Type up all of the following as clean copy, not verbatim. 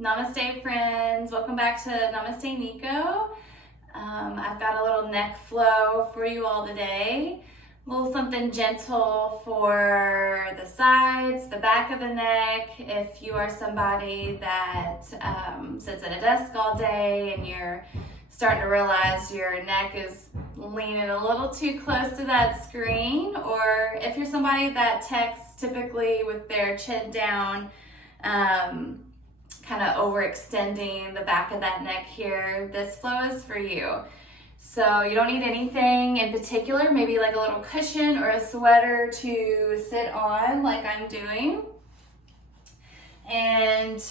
Namaste friends, welcome back to Namaste Nico. I've got a little neck flow for you all today. A little something gentle for the sides, the back of the neck. If you are somebody that sits at a desk all day and you're starting to realize your neck is leaning a little too close to that screen, or if you're somebody that texts typically with their chin down, kind of overextending the back of that neck here, this flow is for you. So you don't need anything in particular, maybe like a little cushion or a sweater to sit on like I'm doing. And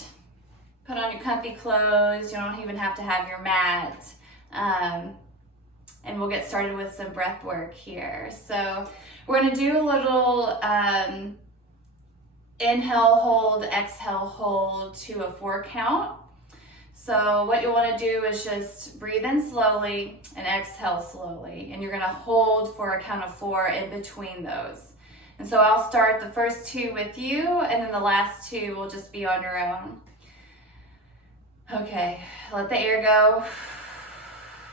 put on your comfy clothes. You don't even have to have your mat. And we'll get started with some breath work here. So we're gonna do a little inhale, hold, exhale, hold to a 4 count. So what you want to do is just breathe in slowly and exhale slowly. And you're going to hold for a count of 4 in between those. And so I'll start the first 2 with you, and then the last 2 will just be on your own. Okay, let the air go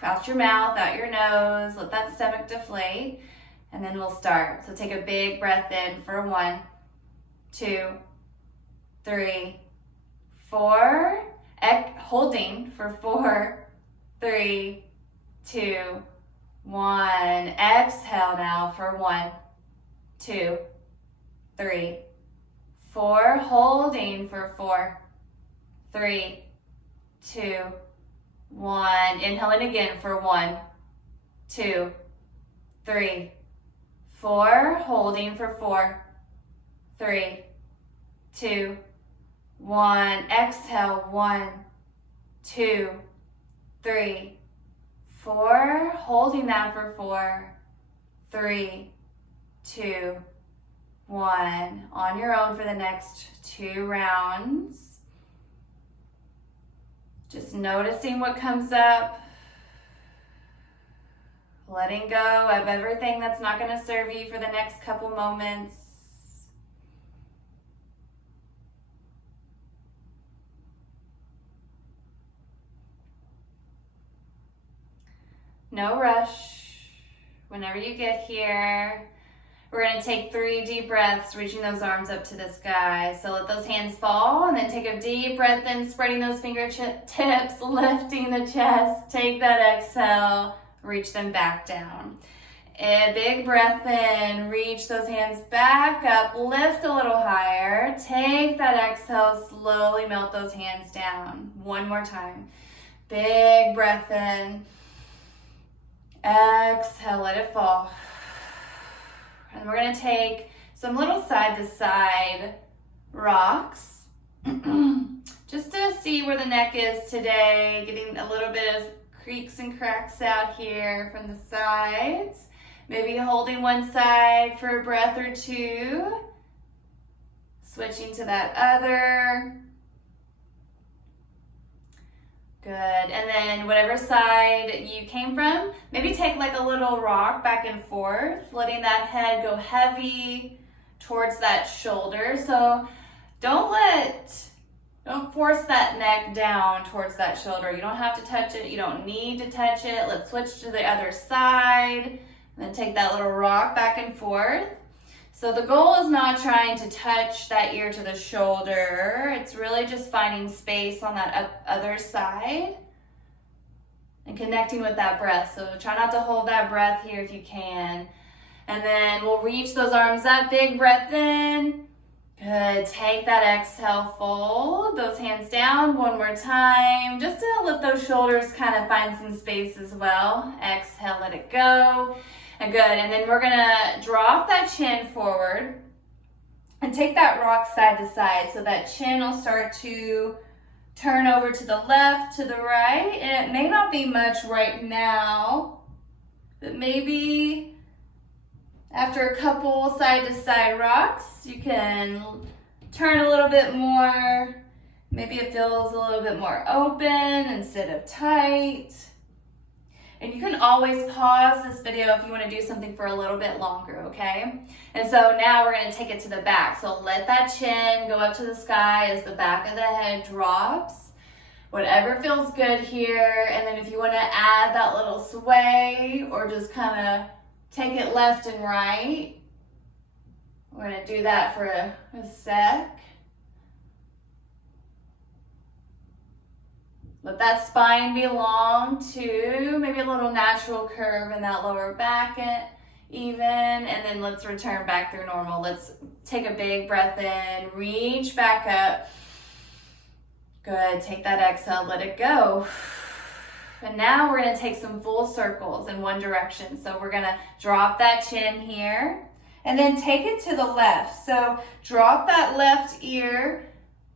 out your mouth, out your nose. Let that stomach deflate. And then we'll start. So take a big breath in for 1, 2, 3, 4. Holding for 4, 3, 2, 1. Exhale now for 1, 2, 3, 4. Holding for 4, 3, 2, 1. Inhaling again for 1, 2, 3, 4. Holding for 4, 3, 2, 1. Exhale. 1, 2, 3, 4. Holding that for 4, 3, 2, 1. On your own for the next 2 rounds. Just noticing what comes up. Letting go of everything that's not going to serve you for the next couple moments. No rush. Whenever you get here, we're going to take 3 deep breaths, reaching those arms up to the sky. So let those hands fall, and then take a deep breath in, spreading those fingertips, lifting the chest. Take that exhale, reach them back down. A big breath in, reach those hands back up, lift a little higher. Take that exhale, slowly melt those hands down. One more time. Big breath in. Exhale, let it fall. And we're going to take some little side-to-side rocks just to see where the neck is today, getting a little bit of creaks and cracks out here from the sides. Maybe holding one side for a breath or 2. Switching to that other. Good. And then whatever side you came from, maybe take like a little rock back and forth, letting that head go heavy towards that shoulder. So don't force that neck down towards that shoulder. You don't have to touch it. You don't need to touch it. Let's switch to the other side. And then take that little rock back and forth. So the goal is not trying to touch that ear to the shoulder. It's really just finding space on that other side and connecting with that breath. So try not to hold that breath here if you can. And then we'll reach those arms up, big breath in. Good, take that exhale, fold those hands down one more time, just to let those shoulders kind of find some space as well. Exhale, let it go. And good, and then we're gonna drop that chin forward and take that rock side to side. So that chin will start to turn over to the left, to the right, and it may not be much right now, but maybe after a couple side to side rocks, you can turn a little bit more. Maybe it feels a little bit more open instead of tight. And you can always pause this video if you want to do something for a little bit longer, okay? And so now we're going to take it to the back. So let that chin go up to the sky as the back of the head drops. Whatever feels good here. And then if you want to add that little sway or just kind of take it left and right, we're going to do that for a sec. Let that spine be long too, maybe a little natural curve in that lower back even, and then let's return back through normal. Let's take a big breath in, reach back up. Good, take that exhale, let it go. And now we're gonna take some full circles in one direction. So we're gonna drop that chin here, and then take it to the left. So drop that left ear,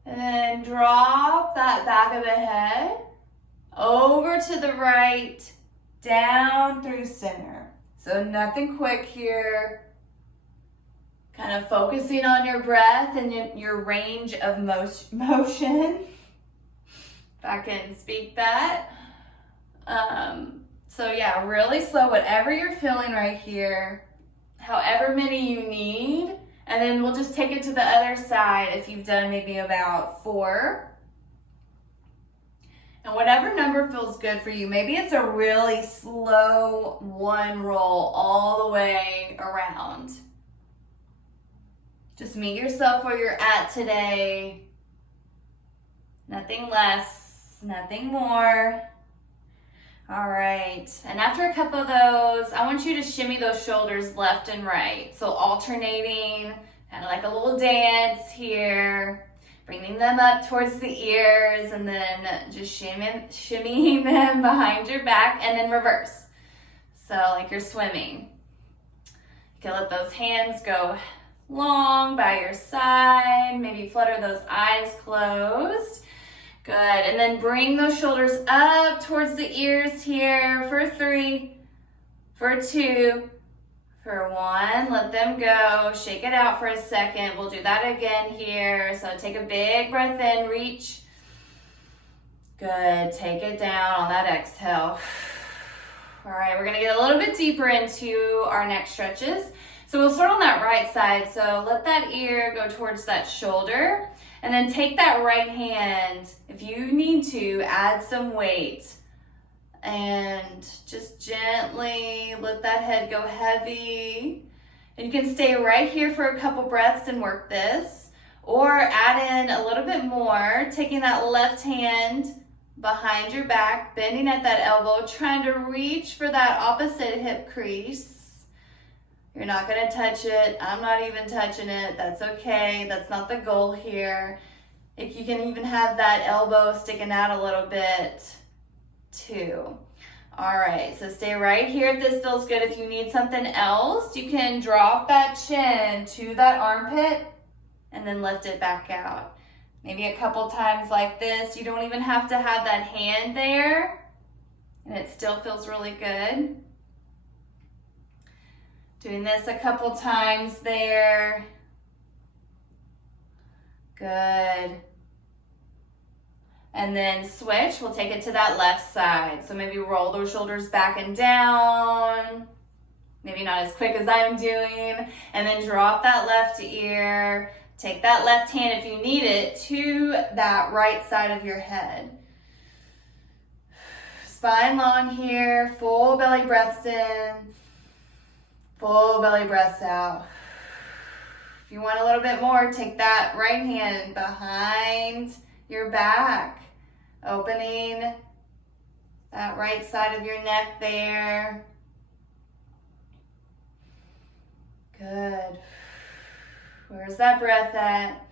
and then drop that back of the head over to the right, down through center. So nothing quick here. Kind of focusing on your breath and your range of motion. If I can speak that. So yeah, really slow, whatever you're feeling right here, however many you need. And then we'll just take it to the other side if you've done maybe about 4. And whatever number feels good for you. Maybe it's a really slow 1 roll all the way around. Just meet yourself where you're at today. Nothing less, nothing more. All right, and after a couple of those, I want you to shimmy those shoulders left and right. So alternating, kind of like a little dance here, bringing them up towards the ears, and then just shimmying them behind your back, and then reverse. So like you're swimming. You can let those hands go long by your side, maybe flutter those eyes closed. Good, and then bring those shoulders up towards the ears here for 3, for 2, for 1. Let them go, shake it out for a second. We'll do that again here. So take a big breath in, reach. Good, take it down on that exhale. All right, we're gonna get a little bit deeper into our neck stretches. So we'll start on that right side. So let that ear go towards that shoulder. And then take that right hand, if you need to, add some weight. And just gently let that head go heavy. And you can stay right here for a couple breaths and work this. Or add in a little bit more, taking that left hand behind your back, bending at that elbow, trying to reach for that opposite hip crease. You're not gonna touch it. I'm not even touching it. That's okay. That's not the goal here. If you can even have that elbow sticking out a little bit too. All right, so stay right here if this feels good. If you need something else, you can drop that chin to that armpit and then lift it back out. Maybe a couple times like this. You don't even have to have that hand there, and it still feels really good. Doing this a couple times there. Good. And then switch, we'll take it to that left side. So maybe roll those shoulders back and down. Maybe not as quick as I'm doing. And then drop that left ear. Take that left hand, if you need it, to that right side of your head. Spine long here, full belly breaths in. Full belly breaths out. If you want a little bit more, take that right hand behind your back, opening that right side of your neck there. Good. Where's that breath at?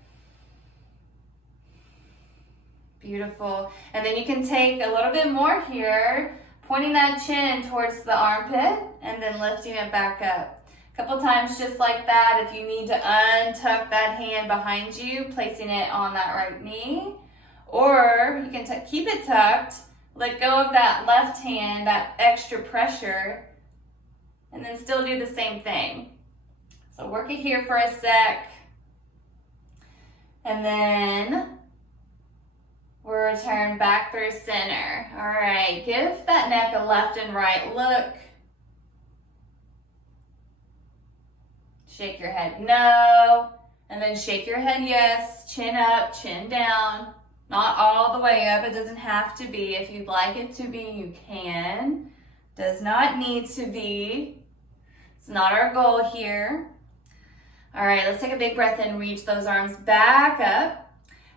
Beautiful. And then you can take a little bit more here, pointing that chin towards the armpit and then lifting it back up. A couple times just like that. If you need to untuck that hand behind you, placing it on that right knee. Or you can keep it tucked, let go of that left hand, that extra pressure, and then still do the same thing. So work it here for a sec. And then we're return back through center. All right, give that neck a left and right look. Shake your head no, and then shake your head yes. Chin up, chin down. Not all the way up, it doesn't have to be. If you'd like it to be, you can. Does not need to be. It's not our goal here. All right, let's take a big breath in, reach those arms back up.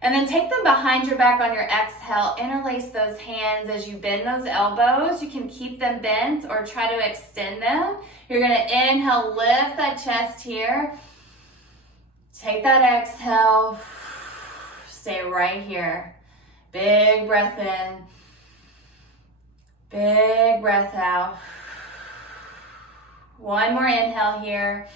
And then take them behind your back on your exhale. Interlace those hands as you bend those elbows. You can keep them bent or try to extend them. You're gonna inhale, lift that chest here. Take that exhale. Stay right here. Big breath in. Big breath out. One more inhale here.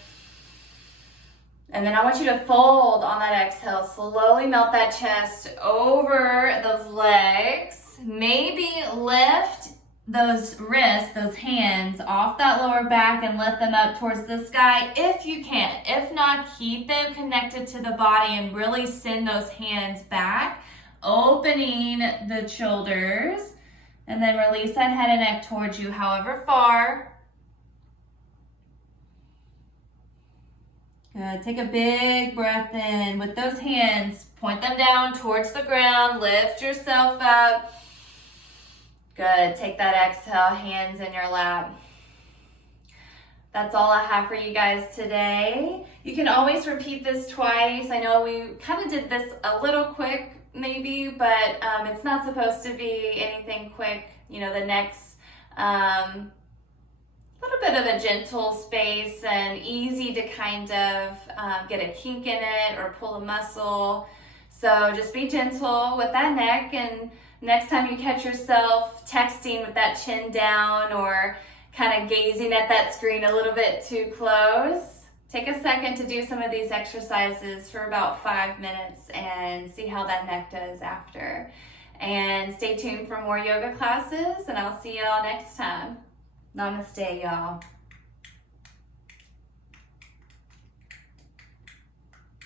And then I want you to fold on that exhale. Slowly melt that chest over those legs. Maybe lift those wrists, those hands off that lower back and lift them up towards the sky if you can. If not, keep them connected to the body and really send those hands back, opening the shoulders. And then release that head and neck towards you, however far. Good. Take a big breath in with those hands. Point them down towards the ground. Lift yourself up. Good. Take that exhale, hands in your lap. That's all I have for you guys today. You can always repeat this twice. I know we kind of did this a little quick maybe, but it's not supposed to be anything quick. You know, the next little bit of a gentle space and easy to kind of get a kink in it or pull a muscle. So just be gentle with that neck, and next time you catch yourself texting with that chin down or kind of gazing at that screen a little bit too close, take a second to do some of these exercises for about 5 minutes and see how that neck does after. And stay tuned for more yoga classes, and I'll see y'all next time. Namaste, y'all.